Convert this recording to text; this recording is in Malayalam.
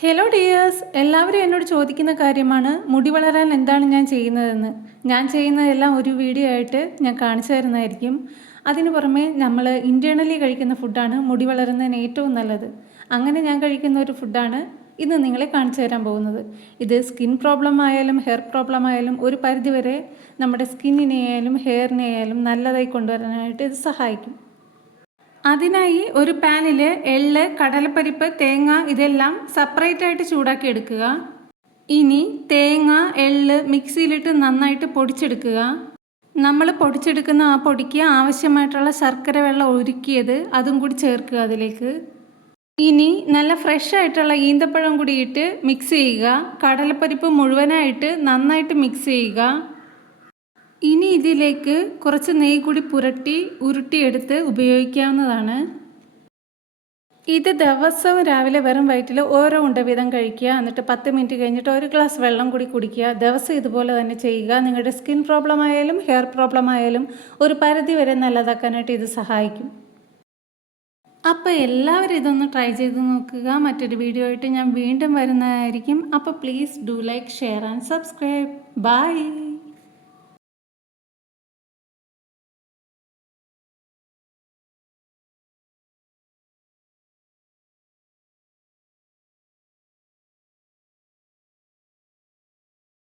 ഹലോ ഡിയേഴ്സ്, എല്ലാവരും എന്നോട് ചോദിക്കുന്ന കാര്യമാണ് മുടി വളരാൻ എന്താണ് ഞാൻ ചെയ്യുന്നതെന്ന്. ഞാൻ ചെയ്യുന്നതെല്ലാം ഒരു വീഡിയോ ആയിട്ട് ഞാൻ കാണിച്ചു തരുന്നതായിരിക്കും. അതിന് പുറമെ നമ്മൾ ഇൻറ്റേർണലി കഴിക്കുന്ന ഫുഡാണ് മുടി വളരുന്നതിന് ഏറ്റവും നല്ലത്. അങ്ങനെ ഞാൻ കഴിക്കുന്ന ഒരു ഫുഡാണ് ഇന്ന് നിങ്ങളെ കാണിച്ചു തരാൻ പോകുന്നത്. ഇത് സ്കിൻ പ്രോബ്ലം ആയാലും ഹെയർ പ്രോബ്ലം ആയാലും ഒരു പരിധിവരെ നമ്മുടെ സ്കിന്നിനെ ആയാലും ഹെയറിനെ ആയാലും നല്ലതായി കൊണ്ടുവരാനായിട്ട് ഇത് സഹായിക്കും. അതിനായി ഒരു പാനിൽ എള്ള്, കടലപ്പരിപ്പ്, തേങ്ങ ഇതെല്ലാം സെപ്പറേറ്റ് ആയിട്ട് ചൂടാക്കി എടുക്കുക. ഇനി തേങ്ങ, എള്ള് മിക്സിയിലിട്ട് നന്നായിട്ട് പൊടിച്ചെടുക്കുക. നമ്മൾ പൊടിച്ചെടുക്കുന്ന ആ പൊടിക്ക് ആവശ്യമായിട്ടുള്ള ശർക്കര വെള്ളം ഉരുക്കിയത് അതും കൂടി ചേർക്കുക അതിലേക്ക്. ഇനി നല്ല ഫ്രഷ് ആയിട്ടുള്ള ഈന്തപ്പഴം കൂടി ഇട്ട് മിക്സ് ചെയ്യുക. കടലപ്പരിപ്പ് മുഴുവനായിട്ട് നന്നായിട്ട് മിക്സ് ചെയ്യുക. ഇനി ഇതിലേക്ക് കുറച്ച് നെയ്യ് കൂടി ഉരുട്ടിയെടുത്ത് ഉപയോഗിക്കാവുന്നതാണ്. ഇത് ദിവസവും രാവിലെ വെറും വയറ്റിൽ ഓരോ ഉണ്ട വീതം കഴിക്കുക. എന്നിട്ട് 10 മിനിറ്റ് കഴിഞ്ഞിട്ട് ഒരു ഗ്ലാസ് വെള്ളം കൂടി കുടിക്കുക. ദിവസം ഇതുപോലെ തന്നെ ചെയ്യുക. നിങ്ങളുടെ സ്കിൻ പ്രോബ്ലം ആയാലും ഹെയർ പ്രോബ്ലം ആയാലും ഒരു പരിധി വരെ നല്ലതാക്കാനായിട്ട് ഇത് സഹായിക്കും. അപ്പോൾ എല്ലാവരും ഇതൊന്ന് ട്രൈ ചെയ്ത് നോക്കുക. മറ്റൊരു വീഡിയോ ആയിട്ട് ഞാൻ വീണ്ടും വരുന്നതായിരിക്കും. അപ്പോൾ please do like, share and subscribe. By.